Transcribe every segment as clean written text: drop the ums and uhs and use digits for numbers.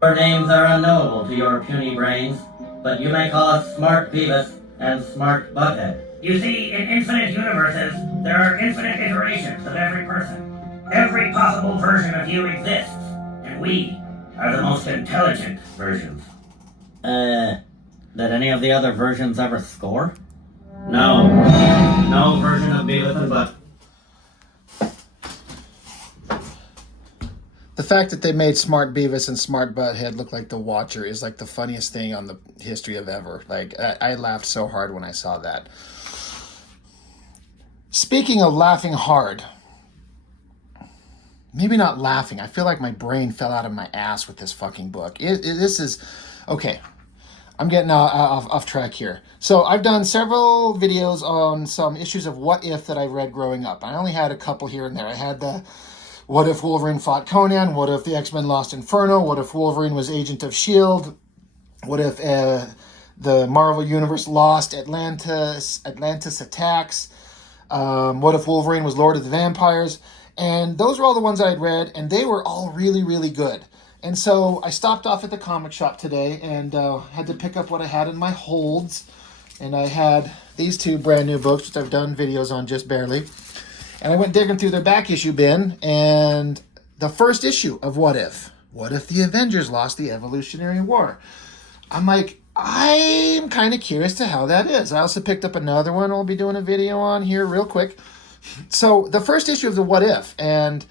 Our names are unknowable to your puny brains, but you may call us Smart Beavis and Smart Butthead. You see, in infinite universes, there are infinite iterations of every person. Every possible version of you exists, and we are the most intelligent versions. Did any of the other versions ever score? No. No version of Beavis and Butt. The fact that they made Smart Beavis and Smart Butthead look like the Watcher is like the funniest thing on the history of ever. Like, I laughed so hard when I saw that. Speaking of laughing hard, maybe not laughing. I feel like my brain fell out of my ass with this fucking book. This is, okay, I'm getting off track here. So I've done several videos on some issues of What If that I read growing up. I only had a couple here and there. I had the What If Wolverine fought Conan? What if the X-Men lost Inferno? What if Wolverine was agent of S.H.I.E.L.D.? What if the Marvel Universe lost Atlantis Attacks? What if Wolverine was Lord of the Vampires? And those were all the ones I'd read, and they were all really, really good. And so I stopped off at the comic shop today and had to pick up what I had in my holds. And I had these two brand new books, which I've done videos on just barely. And I went digging through their back issue bin, and the first issue of What If? What if the Avengers lost the Evolutionary War? I'm like, I'm kind of curious to how that is. I also picked up another one I'll be doing a video on here real quick. So the first issue of the What If, and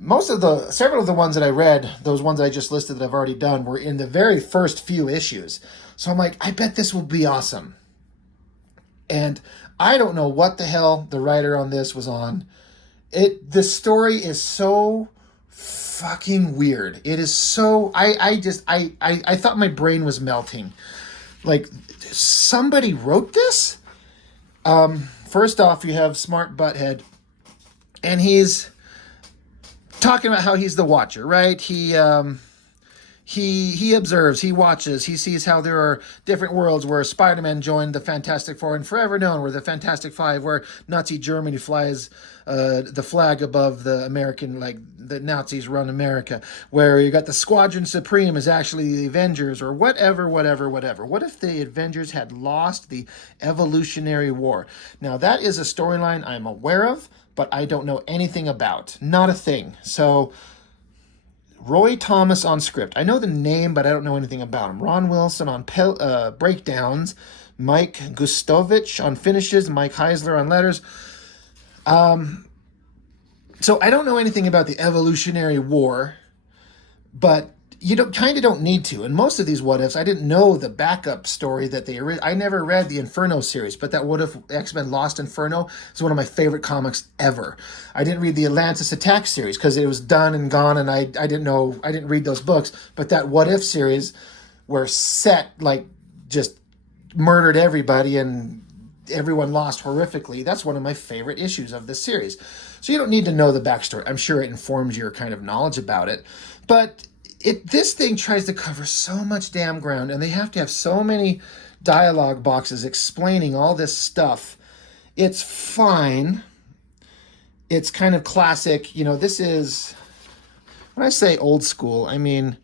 several of the ones that I read, those ones I just listed that I've already done, were in the very first few issues. So I'm like, I bet this will be awesome. And I don't know what the hell the writer on this was on. The story is so fucking weird. It is so, I thought my brain was melting. Like, somebody wrote this? First off, you have Smart Butthead, and he's talking about how he's the Watcher, right? He observes, he watches, he sees how there are different worlds where Spider-Man joined the Fantastic Four and forever known, where the Fantastic Five, where Nazi Germany flies the flag above the American, like the Nazis run America, where you got the Squadron Supreme is actually the Avengers, or whatever. What if the Avengers had lost the Evolutionary War? Now, that is a storyline I'm aware of, but I don't know anything about. Not a thing. So Roy Thomas on script. I know the name, but I don't know anything about him. Ron Wilson on breakdowns. Mike Gustovich on finishes. Mike Heisler on letters. So I don't know anything about the Evolutionary War, but you don't need to. And most of these What Ifs, I didn't know the backup story that I never read the Inferno series, but that What If X-Men Lost Inferno is one of my favorite comics ever. I didn't read the Atlantis Attack series because it was done and gone, and I didn't read those books. But that What If series, where Set like just murdered everybody and everyone lost horrifically, that's one of my favorite issues of this series. So you don't need to know the backstory. I'm sure it informs your kind of knowledge about it, but this thing tries to cover so much damn ground, and they have to have so many dialogue boxes explaining all this stuff. It's fine. It's kind of classic. You know, this is, when I say old school, I mean,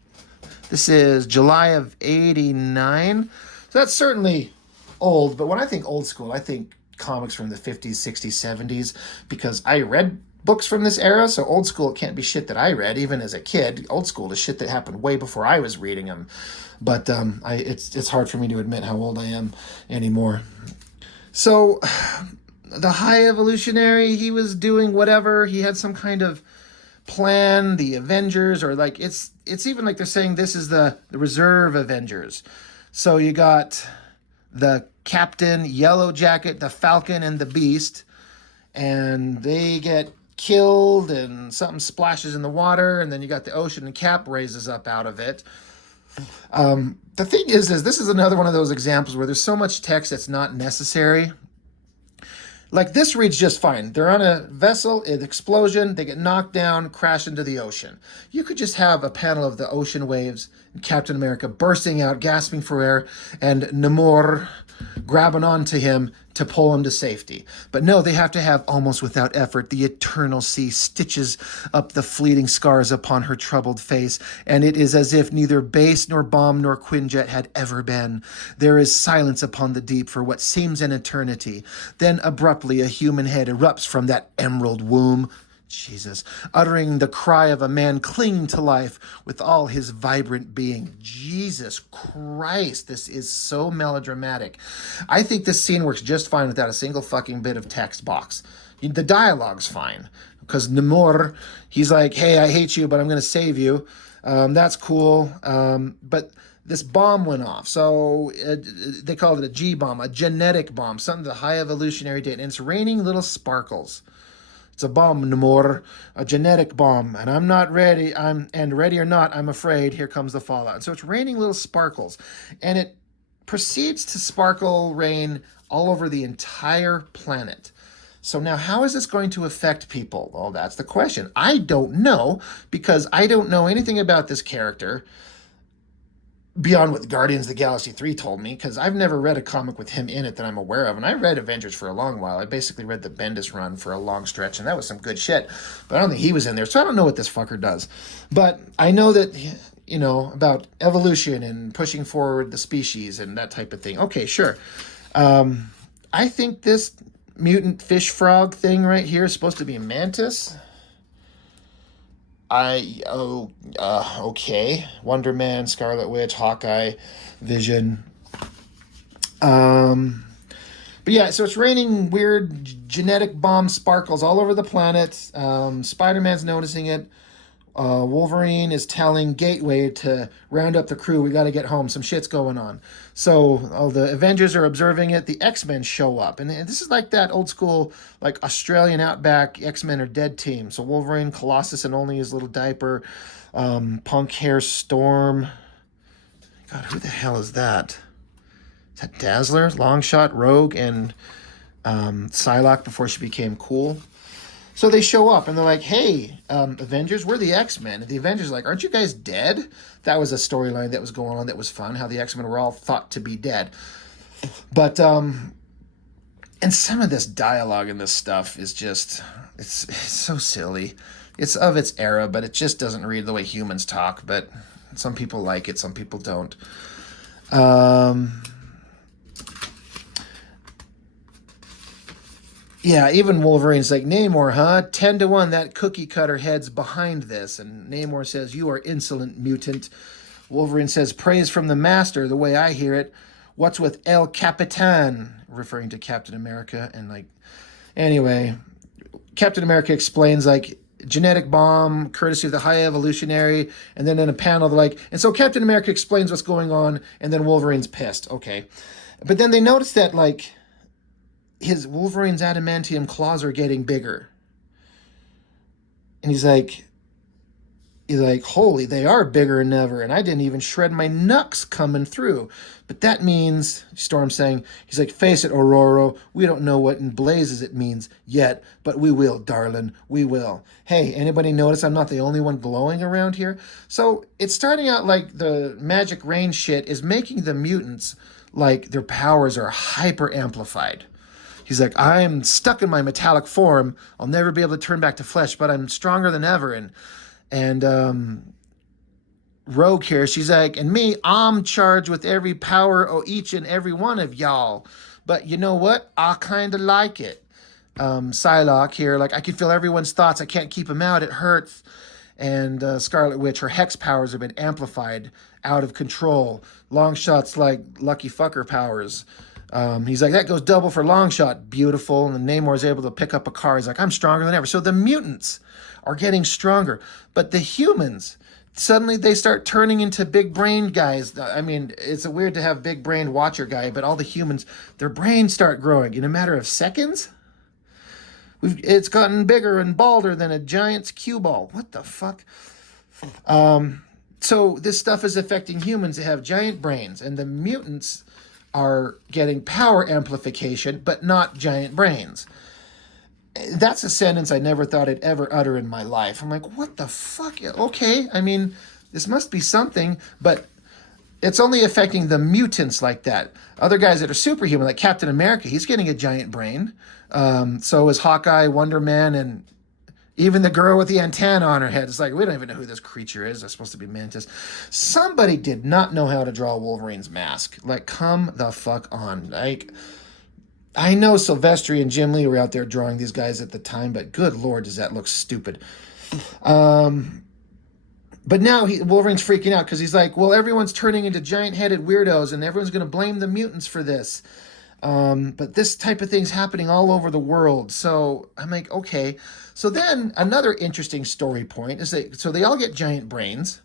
this is July of 89. So that's certainly old, but when I think old school, I think comics from the 50s, 60s, 70s, because I read books from this era, so old school can't be shit that I read, even as a kid. Old school is shit that happened way before I was reading them. But it's hard for me to admit how old I am anymore. So the High Evolutionary, he was doing whatever. He had some kind of plan, the Avengers, or like it's even like they're saying this is the Reserve Avengers. So you got the Captain, Yellow Jacket, the Falcon, and the Beast, and they get killed and something splashes in the water, and then you got the ocean and Cap raises up out of it. The thing is this is another one of those examples where there's so much text that's not necessary. Like, this reads just fine. They're on a vessel, an explosion, they get knocked down, crash into the ocean. You could just have a panel of the ocean waves and Captain America bursting out, gasping for air, and Namor grabbing onto him, to pull him to safety. But no, they have to have almost without effort. The eternal sea stitches up the fleeting scars upon her troubled face, and it is as if neither base nor bomb nor Quinjet had ever been. There is silence upon the deep for what seems an eternity. Then abruptly a human head erupts from that emerald womb. Jesus, uttering the cry of a man clinging to life with all his vibrant being. Jesus Christ, this is so melodramatic. I think this scene works just fine without a single fucking bit of text box. The dialogue's fine, because Namor, he's like, hey, I hate you, but I'm going to save you. That's cool. But this bomb went off. So they called it a G-bomb, a genetic bomb, something to high evolutionary date. And it's raining little sparkles. It's a bomb, Namor, a genetic bomb, and I'm not ready. And ready or not, I'm afraid, here comes the fallout. And so it's raining little sparkles, and it proceeds to sparkle rain all over the entire planet. So now how is this going to affect people? Well, that's the question. I don't know, because I don't know anything about this character beyond what Guardians of the Galaxy 3 told me, because I've never read a comic with him in it that I'm aware of. And I read Avengers for a long while. I basically read the Bendis run for a long stretch, and that was some good shit. But I don't think he was in there, so I don't know what this fucker does. But I know that, you know, about evolution and pushing forward the species and that type of thing. Okay, sure. I think this mutant fish frog thing right here is supposed to be a mantis. Okay. Wonder Man, Scarlet Witch, Hawkeye, Vision. But yeah, so it's raining weird genetic bomb sparkles all over the planet. Spider-Man's noticing it. Wolverine is telling Gateway to round up the crew. We got to get home. Some shit's going on. So all the Avengers are observing it. The X-Men show up. And this is like that old school, like Australian outback X-Men are dead team. So Wolverine, Colossus, and only his little diaper. Punk Hair Storm. God, who the hell is that? Is that Dazzler, Longshot, Rogue, and Psylocke before she became cool? So they show up and they're like, hey, Avengers, we're the X-Men. And the Avengers are like, aren't you guys dead? That was a storyline that was going on that was fun, how the X-Men were all thought to be dead. But, and some of this dialogue in this stuff is just, it's so silly. It's of its era, but it just doesn't read the way humans talk. But some people like it, some people don't. Yeah, even Wolverine's like, Namor, huh? 10-1, that cookie cutter head's behind this. And Namor says, you are insolent, mutant. Wolverine says, praise from the master, the way I hear it. What's with El Capitan? Referring to Captain America. And like, anyway, Captain America explains like, genetic bomb, courtesy of the high evolutionary. And then in a panel, they're like, and so Captain America explains what's going on. And then Wolverine's pissed. Okay. But then they notice that like, his Wolverine's adamantium claws are getting bigger. And he's like, holy, they are bigger than ever. And I didn't even shred my knucks coming through. But that means, Storm's saying, he's like, face it, Aurora, we don't know what in blazes it means yet, but we will, darling, we will. Hey, anybody notice I'm not the only one glowing around here? So it's starting out like the magic rain shit is making the mutants like their powers are hyper amplified. He's like, I'm stuck in my metallic form. I'll never be able to turn back to flesh, but I'm stronger than ever. And Rogue here, she's like, and me, I'm charged with every power of each and every one of y'all. But you know what? I kind of like it. Psylocke here, like, I can feel everyone's thoughts. I can't keep them out. It hurts. And Scarlet Witch, her hex powers have been amplified, out of control. Longshot's like lucky fucker powers. He's like, that goes double for Longshot. Beautiful. And then Namor's able to pick up a car. He's like, I'm stronger than ever. So the mutants are getting stronger. But the humans, suddenly they start turning into big-brained guys. I mean, it's weird to have big-brained Watcher guy, but all the humans, their brains start growing in a matter of seconds. It's gotten bigger and balder than a giant's cue ball. What the fuck? So this stuff is affecting humans that have giant brains, and the mutants are getting power amplification, but not giant brains. That's a sentence I never thought I'd ever utter in my life. I'm like, what the fuck? Okay, I mean, this must be something, but it's only affecting the mutants like that. Other guys that are superhuman, like Captain America, he's getting a giant brain. So is Hawkeye, Wonder Man, and even the girl with the antenna on her head. It's like, we don't even know who this creature is. It's supposed to be Mantis. Somebody did not know how to draw Wolverine's mask. Like, come the fuck on. Like, I know Silvestri and Jim Lee were out there drawing these guys at the time, but good lord, does that look stupid. But now Wolverine's freaking out because he's like, well, everyone's turning into giant-headed weirdos, and everyone's going to blame the mutants for this. But this type of thing's happening all over the world. So I'm like, okay. So then another interesting story point is that, so they all get giant brains,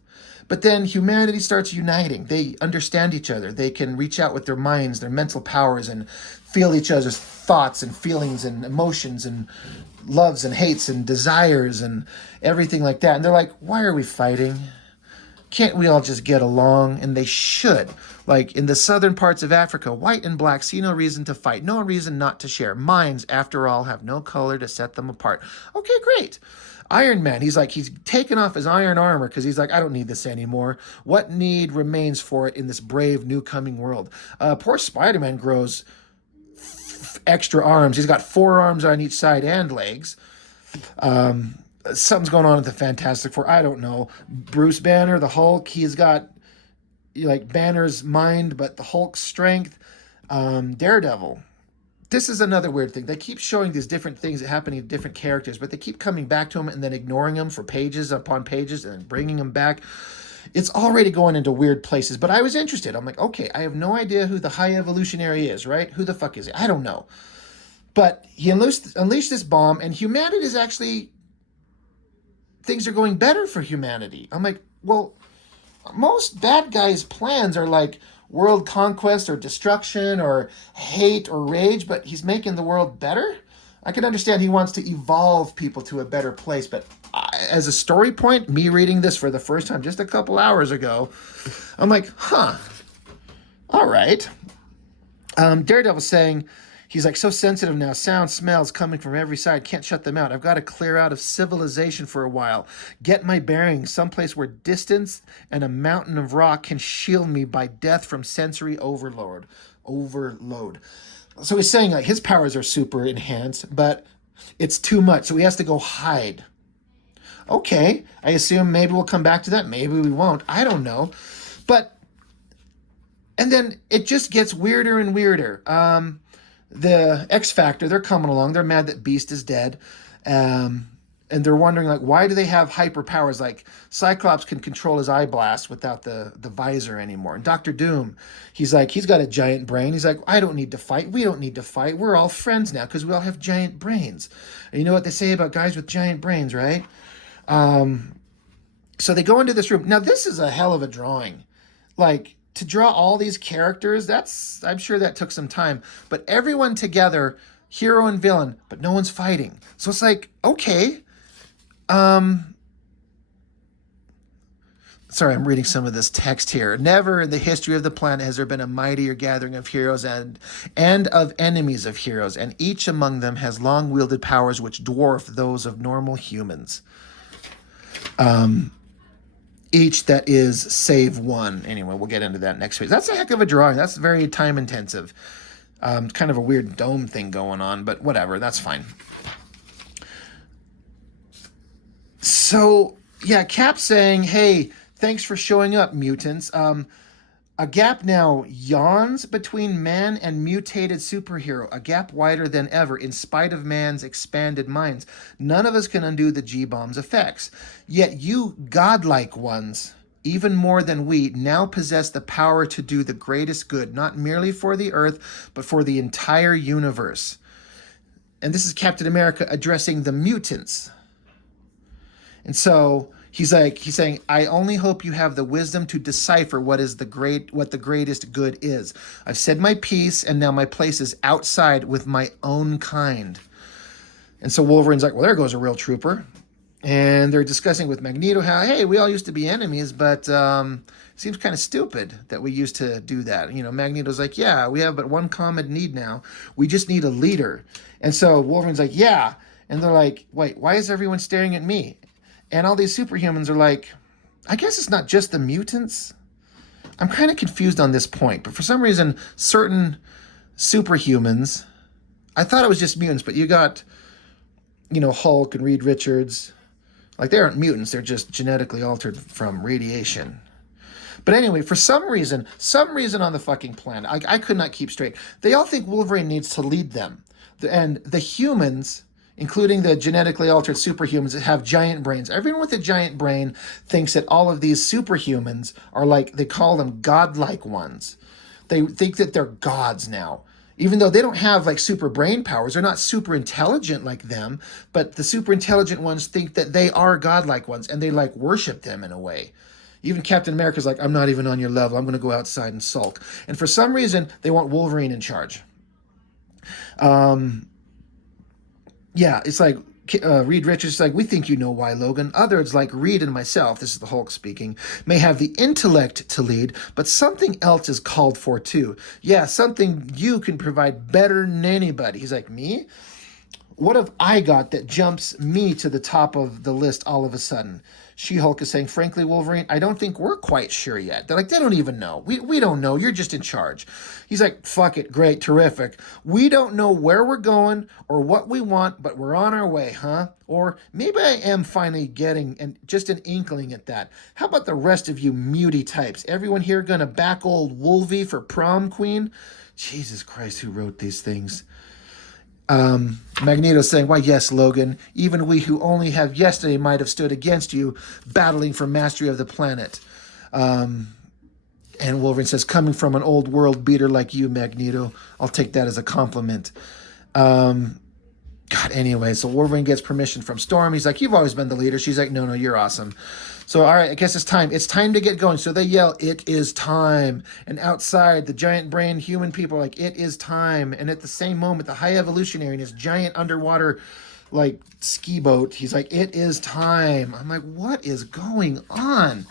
but then humanity starts uniting. They understand each other. They can reach out with their minds, their mental powers, and feel each other's thoughts and feelings and emotions and loves and hates and desires and everything like that. And they're like, why are we fighting? Can't we all just get along? And they should. Like in the southern parts of Africa, white and black see no reason to fight, no reason not to share. Minds, after all, have no color to set them apart. Okay, great. Iron Man, he's taken off his iron armor because he's like, I don't need this anymore. What need remains for it in this brave new coming world? Poor Spider-Man grows extra arms. He's got 4 arms on each side and legs. Something's going on with the Fantastic Four. I don't know. Bruce Banner, the Hulk, he's got like Banner's mind, but the Hulk's strength. Daredevil. This is another weird thing. They keep showing these different things that happen to different characters, but they keep coming back to them and then ignoring them for pages upon pages and bringing them back. It's already going into weird places, but I was interested. I'm like, okay, I have no idea who the High Evolutionary is, right? Who the fuck is he? I don't know. But he unleashed this bomb, and humanity is actually, things are going better for humanity. I'm like, well, most bad guys' plans are like world conquest or destruction or hate or rage, but he's making the world better. I can understand he wants to evolve people to a better place, but as a story point, me reading this for the first time just a couple hours ago, I'm like, huh, all right. Daredevil saying, he's like, so sensitive now. Sound, smells coming from every side. Can't shut them out. I've got to clear out of civilization for a while. Get my bearings. Someplace where distance and a mountain of rock can shield me by death from sensory overload. So he's saying like his powers are super enhanced, but it's too much. So he has to go hide. Okay. I assume maybe we'll come back to that. Maybe we won't. I don't know. But, and then it just gets weirder and weirder. The X Factor, they're coming along. They're mad that Beast is dead. And they're wondering, like, why do they have hyper powers? Like, Cyclops can control his eye blast without the visor anymore. And Doctor Doom, he's like, he's got a giant brain. He's like, I don't need to fight. We don't need to fight. We're all friends now because we all have giant brains. And you know what they say about guys with giant brains, right? So they go into this room. Now, this is a hell of a drawing. Like, to draw all these characters, I'm sure that took some time. But everyone together, hero and villain, but no one's fighting. So it's like, okay. Sorry, I'm reading some of this text here. Never in the history of the planet has there been a mightier gathering of heroes and of enemies of heroes, and each among them has long-wielded powers which dwarf those of normal humans. Each that is save one. Anyway, we'll get into that next week. That's a heck of a drawing. That's very time-intensive. Kind of a weird dome thing going on, but whatever. That's fine. So, yeah, Cap's saying, hey, thanks for showing up, mutants. A gap now yawns between man and mutated superhero, a gap wider than ever in spite of man's expanded minds. None of us can undo the G-bomb's effects. Yet you godlike ones, even more than we, now possess the power to do the greatest good, not merely for the Earth, but for the entire universe. And this is Captain America addressing the mutants. And so he's saying, I only hope you have the wisdom to decipher what the greatest good is. I've said my piece, and now my place is outside with my own kind. And so Wolverine's like, well, there goes a real trooper. And they're discussing with Magneto how, hey, we all used to be enemies, but it seems kind of stupid that we used to do that. You know, Magneto's like, yeah, we have but one common need now. We just need a leader. And so Wolverine's like, yeah. And they're like, wait, why is everyone staring at me? And all these superhumans are like, I guess it's not just the mutants. I'm kind of confused on this point, but for some reason, certain superhumans, I thought it was just mutants, but you got, Hulk and Reed Richards. Like, they aren't mutants, they're just genetically altered from radiation. But anyway, for some reason on the fucking planet, I could not keep straight. They all think Wolverine needs to lead them. And the humans, including the genetically altered superhumans that have giant brains, everyone with a giant brain thinks that all of these superhumans are like, they call them godlike ones. They think that they're gods now. Even though they don't have like super brain powers, they're not super intelligent like them, but the super intelligent ones think that they are godlike ones, and they like worship them in a way. Even Captain America's like, I'm not even on your level. I'm going to go outside and sulk. And for some reason, they want Wolverine in charge. Yeah, it's like Reed Richards is like, we think you know why, Logan. Others, like Reed and myself, this is the Hulk speaking, may have the intellect to lead, but something else is called for too. Yeah, something you can provide better than anybody. He's like, me? What have I got that jumps me to the top of the list all of a sudden? She-Hulk is saying, frankly, Wolverine, I don't think we're quite sure yet. They're like, they don't even know. We don't know. You're just in charge. He's like, fuck it. Great. Terrific. We don't know where we're going or what we want, but we're on our way, huh? Or maybe I am finally getting just an inkling at that. How about the rest of you muty types? Everyone here gonna back old Wolvie for prom queen? Jesus Christ, who wrote these things? Magneto saying, why, yes, Logan, even we who only have yesterday might have stood against you, battling for mastery of the planet. And Wolverine says, coming from an old world beater like you, Magneto, I'll take that as a compliment. God, anyway, so Wolverine gets permission from Storm. He's like, you've always been the leader. She's like, no, you're awesome. So, all right, I guess it's time. It's time to get going. So they yell, it is time. And outside, the giant brain human people are like, it is time. And at the same moment, the high evolutionary in his giant underwater, like, ski boat, he's like, it is time. I'm like, what is going on?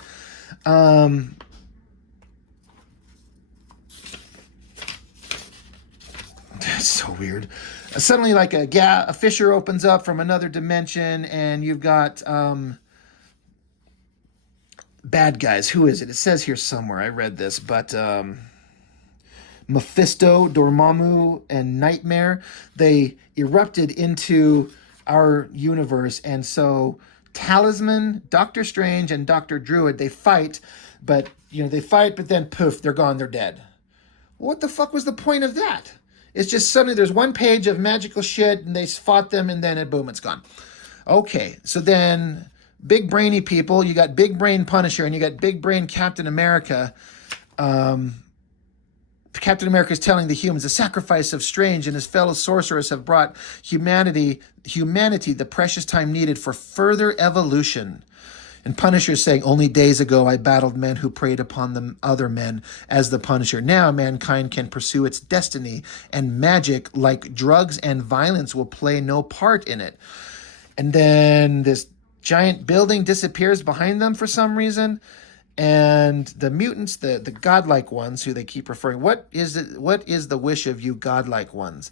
That's so weird. Suddenly, like a fissure opens up from another dimension, and you've got bad guys. Who is it? It says here somewhere. I read this, but Mephisto, Dormammu, and Nightmare, they erupted into our universe, and so Talisman, Doctor Strange, and Dr. Druid, they fight, but then poof, they're gone, they're dead. What the fuck was the point of that? It's just suddenly there's one page of magical shit, and they fought them, and then boom, it's gone. Okay, so then big brainy people, you got big brain Punisher, and you got big brain Captain America. Captain America is telling the humans the sacrifice of Strange and his fellow sorcerers have brought humanity the precious time needed for further evolution. And Punisher is saying, only days ago I battled men who preyed upon the other men as the Punisher. Now mankind can pursue its destiny, and magic, like drugs and violence, will play no part in it. And then this giant building disappears behind them for some reason. And the mutants, the godlike ones, who they keep referring, what is the wish of you godlike ones?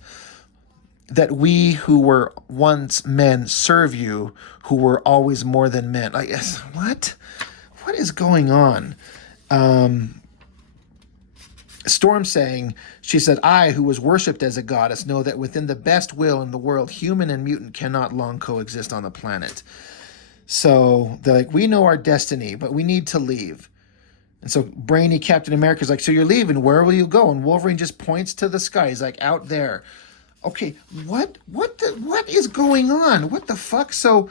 That we who were once men serve you, who were always more than men. Like, what? What is going on? Storm saying, she said, I, who was worshipped as a goddess, know that within the best will in the world, human and mutant cannot long coexist on the planet. So they're like, we know our destiny, but we need to leave. And so brainy Captain America's like, so you're leaving, where will you go? And Wolverine just points to the sky. He's like, out there. Okay, what is going on? What the fuck? So,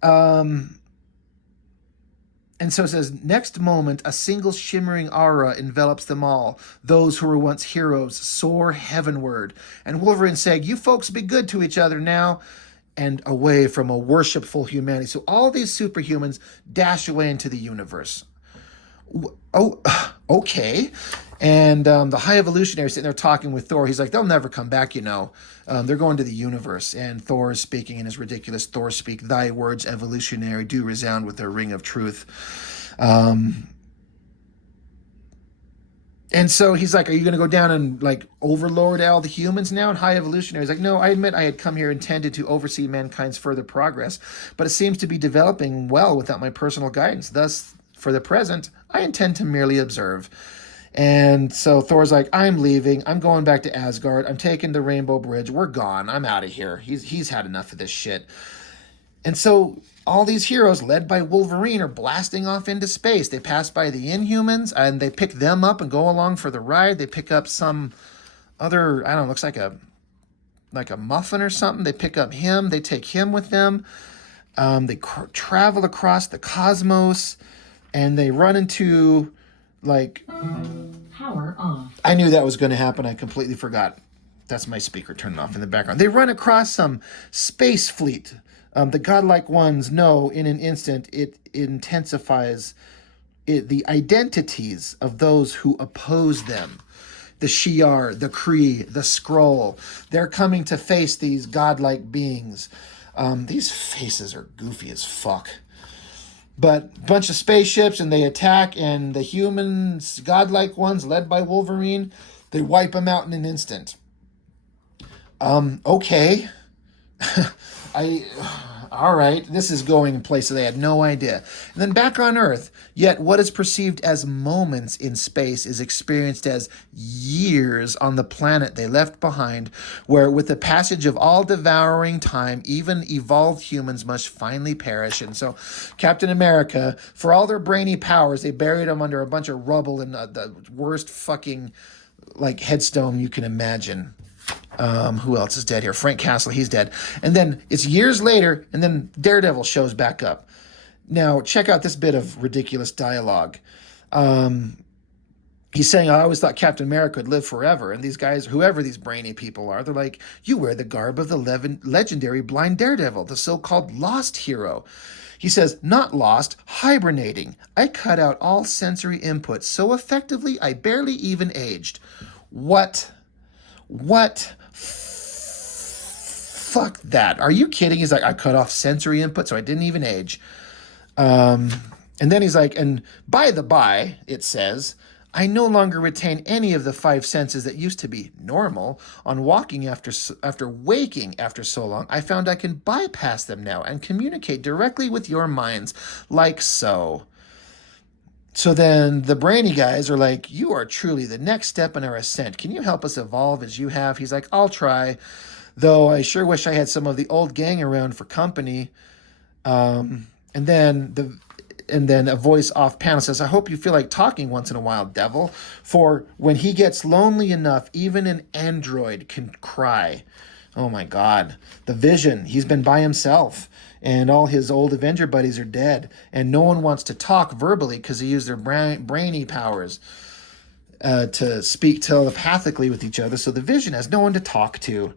and so it says, next moment, a single shimmering aura envelops them all. Those who were once heroes soar heavenward. And Wolverine saying, you folks be good to each other now, and away from a worshipful humanity. So all these superhumans dash away into the universe. Oh, okay. And the high evolutionary sitting there talking with Thor. He's like, they'll never come back, They're going to the universe. And Thor is speaking in his ridiculous Thor speak. Thy words, evolutionary, do resound with their ring of truth. And so he's like, are you going to go down and like overlord all the humans now? And high evolutionary is like, no, I admit I had come here intended to oversee mankind's further progress, but it seems to be developing well without my personal guidance. Thus, For the present, I intend to merely observe. And so Thor's like, I'm leaving. I'm going back to Asgard. I'm taking the Rainbow Bridge. We're gone. I'm out of here. He's had enough of this shit. And so all these heroes, led by Wolverine, are blasting off into space. They pass by the Inhumans, and they pick them up and go along for the ride. They pick up some other, I don't know, looks like a muffin or something. They pick up him. They take him with them. They travel across the cosmos, and they run into, like... Power off. I knew that was going to happen. I completely forgot. That's my speaker turning off in the background. They run across some space fleet. The godlike ones know in an instant it intensifies the identities of those who oppose them. The Shi'ar, the Kree, the Skrull. They're coming to face these godlike beings. These faces are goofy as fuck. But a bunch of spaceships, and they attack, and the humans, godlike ones, led by Wolverine, they wipe them out in an instant. Okay. All right, this is going in places they had no idea. And then back on Earth, yet what is perceived as moments in space is experienced as years on the planet they left behind, where with the passage of all devouring time, even evolved humans must finally perish. And so Captain America, for all their brainy powers, they buried him under a bunch of rubble in the worst fucking like headstone you can imagine. Who else is dead here? Frank Castle, he's dead. And then it's years later, and then Daredevil shows back up. Now, check out this bit of ridiculous dialogue. He's saying, I always thought Captain America would live forever. And these guys, whoever these brainy people are, they're like, you wear the garb of the legendary blind Daredevil, the so-called lost hero. He says, not lost, hibernating. I cut out all sensory input so effectively I barely even aged. What? Fuck that. Are you kidding? He's like, I cut off sensory input so I didn't even age. And then he's like, and by the by, it says, I no longer retain any of the five senses that used to be normal. On walking after waking after so long, I found I can bypass them now and communicate directly with your minds, like so. So then the brainy guys are like, you are truly the next step in our ascent. Can you help us evolve as you have? He's like, I'll try, though I sure wish I had some of the old gang around for company. And then a voice off panel says, I hope you feel like talking once in a while, Devil. For when he gets lonely enough, even an android can cry. Oh my God. The Vision, he's been by himself. And all his old Avenger buddies are dead. And no one wants to talk verbally because they use their brainy powers to speak telepathically with each other. So the Vision has no one to talk to.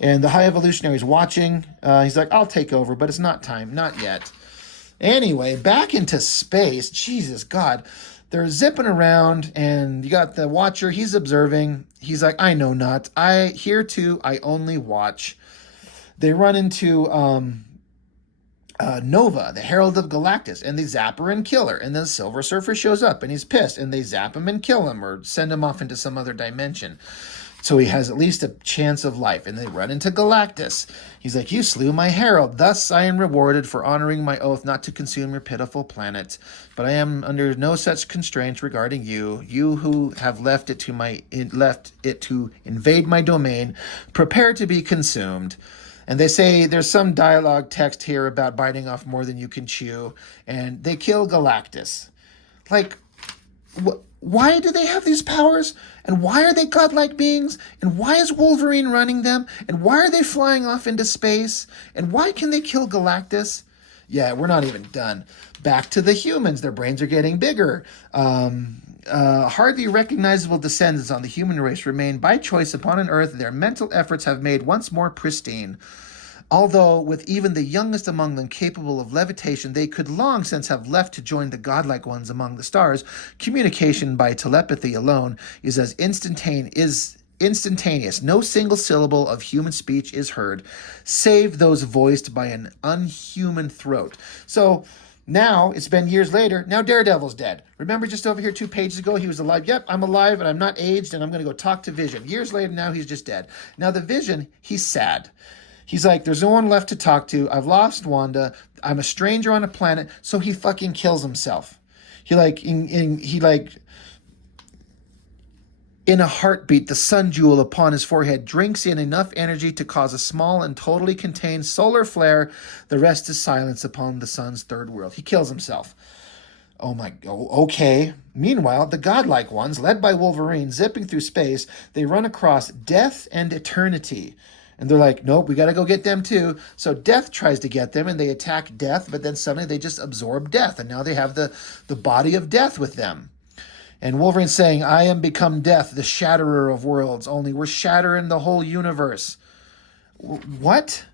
And the High Evolutionary is watching. He's like, I'll take over, but it's not time. Not yet. Anyway, back into space. Jesus, God. They're zipping around, and you got the Watcher. He's observing. He's like, I know not. I only watch. They run into Nova, the Herald of Galactus, and they zap her and kill her. And then Silver Surfer shows up, and he's pissed, and they zap him and kill him, or send him off into some other dimension. So he has at least a chance of life. And they run into Galactus. He's like, you slew my herald. Thus I am rewarded for honoring my oath not to consume your pitiful planet. But I am under no such constraints regarding you. You who have left it to invade my domain, prepare to be consumed. And they say there's some dialogue text here about biting off more than you can chew. And they kill Galactus. Like, why do they have these powers? And why are they godlike beings? And why is Wolverine running them? And why are they flying off into space? And why can they kill Galactus? Yeah, we're not even done. Back to the humans. Their brains are getting bigger. Hardly recognizable descendants on the human race remain by choice upon an earth their mental efforts have made once more pristine. Although, with even the youngest among them capable of levitation, they could long since have left to join the godlike ones among the stars, communication by telepathy alone is as instantaneous. No single syllable of human speech is heard, save those voiced by an unhuman throat. So, now, it's been years later, now Daredevil's dead. Remember just over here 2 pages ago, he was alive. Yep, I'm alive, and I'm not aged, and I'm going to go talk to Vision. Years later, now he's just dead. Now, the Vision, he's sad. He's like, there's no one left to talk to. I've lost Wanda. I'm a stranger on a planet. So he fucking kills himself. In a heartbeat, the sun jewel upon his forehead drinks in enough energy to cause a small and totally contained solar flare. The rest is silence upon the sun's third world. He kills himself. Okay. Meanwhile, the godlike ones, led by Wolverine, zipping through space, they run across death and eternity. And they're like, nope, we got to go get them too. So Death tries to get them, and they attack Death, but then suddenly they just absorb Death, and now they have the body of Death with them. And Wolverine's saying, I am become Death, the shatterer of worlds, only we're shattering the whole universe. What?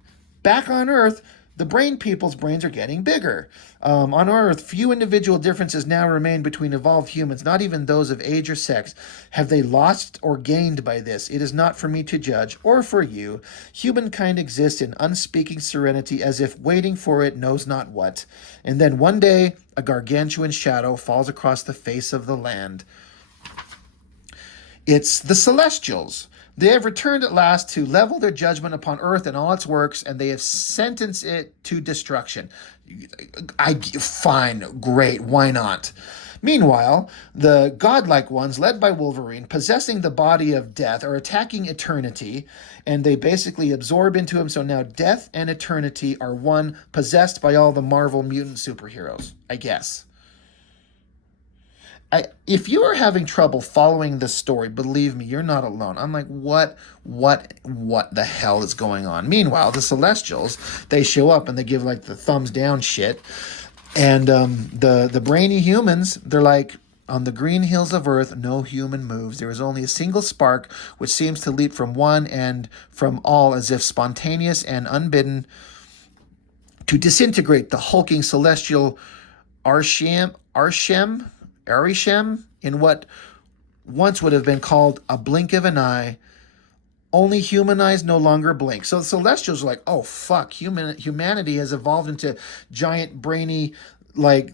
Back on Earth, the brain people's brains are getting bigger. On Earth, few individual differences now remain between evolved humans, not even those of age or sex. Have they lost or gained by this? It is not for me to judge, or for you. Humankind exists in unspeaking serenity, as if waiting for it knows not what. And then one day, a gargantuan shadow falls across the face of the land. It's the Celestials. They have returned at last to level their judgment upon Earth and all its works, and they have sentenced it to destruction. Fine, great, why not? Meanwhile, the godlike ones, led by Wolverine, possessing the body of Death, are attacking Eternity, and they basically absorb into him, so now Death and Eternity are one, possessed by all the Marvel mutant superheroes, I guess. If you are having trouble following this story, believe me, you're not alone. I'm like, what the hell is going on? Meanwhile, the Celestials, they show up and they give like the thumbs down shit. And the brainy humans, they're like, on the green hills of Earth, no human moves. There is only a single spark which seems to leap from one and from all as if spontaneous and unbidden to disintegrate the hulking celestial Arishem, in what once would have been called a blink of an eye. Only human eyes no longer blink. So the Celestials are like, oh, fuck, humanity has evolved into giant, brainy, like,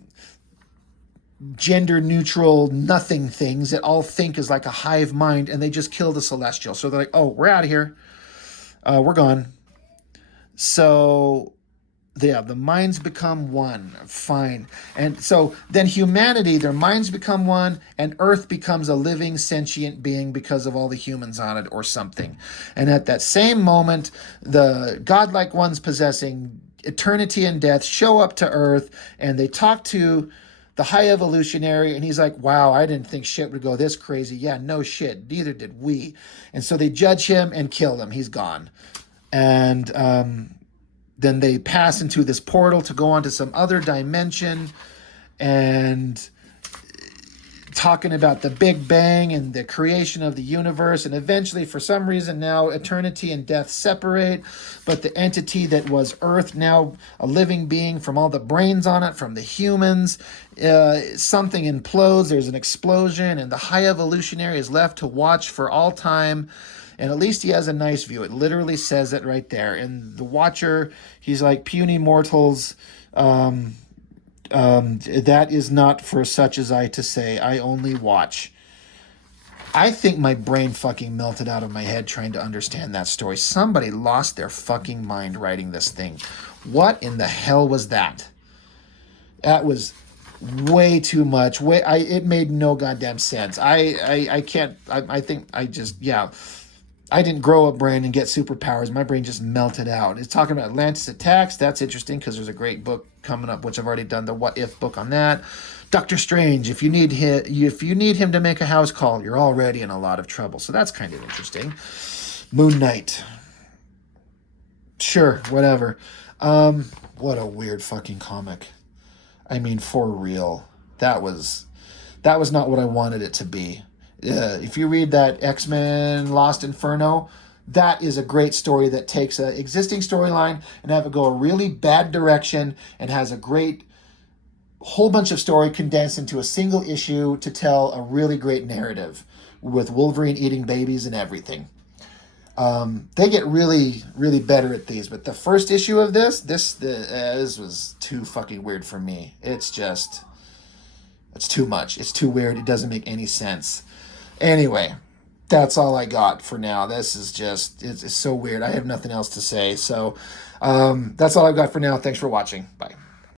gender-neutral nothing things that all think is like a hive mind, and they just kill the Celestials. So they're like, oh, we're out of here. We're gone. So... yeah, the minds become one. Fine. And so then humanity, their minds become one, and Earth becomes a living, sentient being because of all the humans on it or something. And at that same moment, the godlike ones possessing eternity and death show up to Earth, and they talk to the high evolutionary, and he's like, wow, I didn't think shit would go this crazy. Yeah, no shit. Neither did we. And so they judge him and kill him. He's gone. And, then they pass into this portal to go on to some other dimension, and talking about the Big Bang and the creation of the universe. And eventually, for some reason, now eternity and death separate, but the entity that was Earth, now a living being from all the brains on it, from the humans, something implodes, there's an explosion, and the high evolutionary is left to watch for all time. And at least he has a nice view. It literally says it right there. And the Watcher, he's like, puny mortals, that is not for such as I to say. I only watch. I think my brain fucking melted out of my head trying to understand that story. Somebody lost their fucking mind writing this thing. What in the hell was that? That was way too much. It made no goddamn sense. I can't. I think I just, yeah. I didn't grow a brain and get superpowers. My brain just melted out. It's talking about Atlantis attacks. That's interesting because there's a great book coming up, which I've already done the What If book on that. Doctor Strange, if you need him to make a house call, you're already in a lot of trouble. So that's kind of interesting. Moon Knight. Sure, whatever. What a weird fucking comic. I mean, for real. That was not what I wanted it to be. If you read that X-Men Lost Inferno, that is a great story that takes an existing storyline and have it go a really bad direction and has a great whole bunch of story condensed into a single issue to tell a really great narrative with Wolverine eating babies and everything. They get really, really better at these, but the first issue of this was too fucking weird for me. It's too much. It's too weird. It doesn't make any sense. Anyway, that's all I got for now. This is just, it's so weird. I have nothing else to say. So that's all I've got for now. Thanks for watching. Bye.